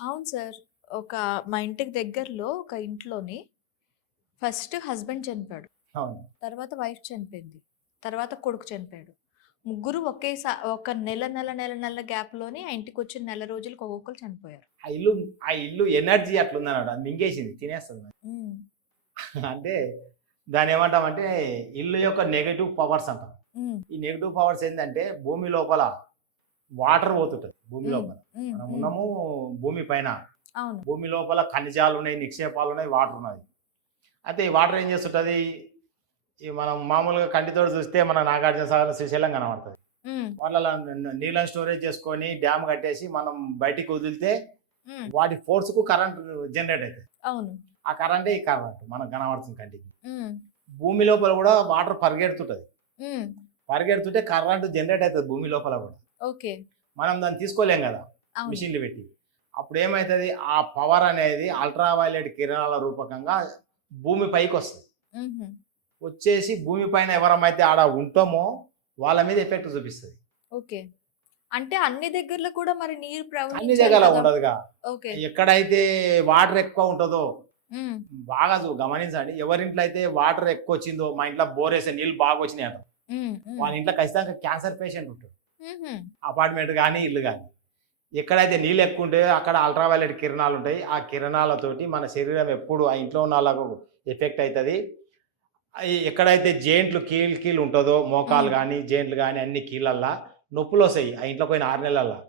అవును సార్. ఒక మా ఇంటికి దగ్గరలో ఒక ఇంట్లోని ఫస్ట్ హస్బెండ్ చనిపోయాడు. అవును. తర్వాత వైఫ్ చనిపోయింది. తర్వాత కొడుకు చనిపోయాడు. ముగ్గురు ఒక నెల గ్యాప్‌లోనే ఆ ఇంటికొచ్చిన నెల రోజులకి ఒక్కొక్కళ్ళు చనిపోయారు. ఆ ఇల్లు ఆ ఇల్లు ఎనర్జీ అట్లుందన్నమాట. అది మింగేసింది. తినేస్తది మరి. హ్మ్. అంటే దాన్నేమంటామంటే ఇల్లు యొక్క నెగెటివ్ పవర్స్ అంటాం. హ్మ్. ఈ నెగెటివ్ పవర్స్ ఏందంటే భూమి లోపల వాటర్ పోతుంటది భూమి హ్మ్. లోపల. హ్మ్. హ్మ్. మనమున్నాము భూమి పైన. అవును. భూమి లోపల ఖనిజాలున్నాయి, నిక్షేపాలున్నాయి, వాటరున్నది. అయితే ఈ వాటర్ ఏం చేస్తుంటది, ఈ మనం మామూలుగా కంటితోటి చూస్తే మన నాగార్జున సాగర్, శ్రీశైలం కనబడతది. హ్మ్. వాళ్ళలా నీళ్ళని స్టోరేజ్ చేసుకొని డ్యామ్ కట్టేసి మనం బయటికి వదిలితే హ్మ్. వాటి ఫోర్స్‌కు కరెంట్ జనరేట్ అయితది. అవును. ఆ కరెంటే ఈ కరెంట్ మనకు కనబడుతుంది కంటికి. హ్మ్. భూమి లోపల కూడా వాటర్ పరిగెడుతుంటది. హ్మ్. పరిగెడుతుంటే కరెంట్ జనరేట్ అయితది భూమి లోపల కూడా. ఓకే. మనం దాన్ని తీసుకోలేం గదా! అవును. మిషన్‌లు పెట్టి. అప్పుడేమైతది ఆ పవర్ అనేది అల్ట్రా వయలెట్ కిరణాల రూపకంగా భూమి పైకొస్తది. హుహు. వచ్చేసి భూమి పైన ఎవరమైతే ఆడ ఉంటామో వాళ్ళ మీద ఎఫెక్ట్ చూపిస్తది. ఓకే. అంటే అన్ని దగ్గరలో కూడా మరి నీరు అన్ని ప్రవహించాలి జగాల కదా! ఉండదుగా. ఓకే. ఎక్కడైతే వాటర్ ఎక్కువ ఉంటదో హ్మ్. బాగా గమనించండి. ఎవరింట్లో అయితే వాటర్ ఎక్కువొచ్చిందో మా ఇంట్లో బోరేస్తే నీళ్ళు బాగొచ్చినాయంట. హ్మ్. హ్మ్. వాళ్ళ ఇంట్లో ఖచ్చితంగా క్యాన్సర్ పేషెంట్ ఉంటాడు. హుహు. అపార్ట్‌మెంట్ గాని, ఇల్లు గాని. ఎక్కడైతే నీళ్ళు ఎక్కువుంటాయో అక్కడ అల్ట్రావైలెట్ కిరణాలుంటాయి. ఆ కిరణాలతోటి మన శరీరం ఎప్పుడు ఆ ఇంట్లో ఉన్నోళ్ళకు ఎఫెక్ట్ అయితది. ఎక్కడైతే జెయింట్లు కీలు ఉంటదో మోకాలు హ్మ్. గాని, జెయింట్లు గాని అన్ని కీళ్ళల్ల నొప్పులొస్తాయి. ఆ ఇంట్లో పోయిన 6 నెలల్ల.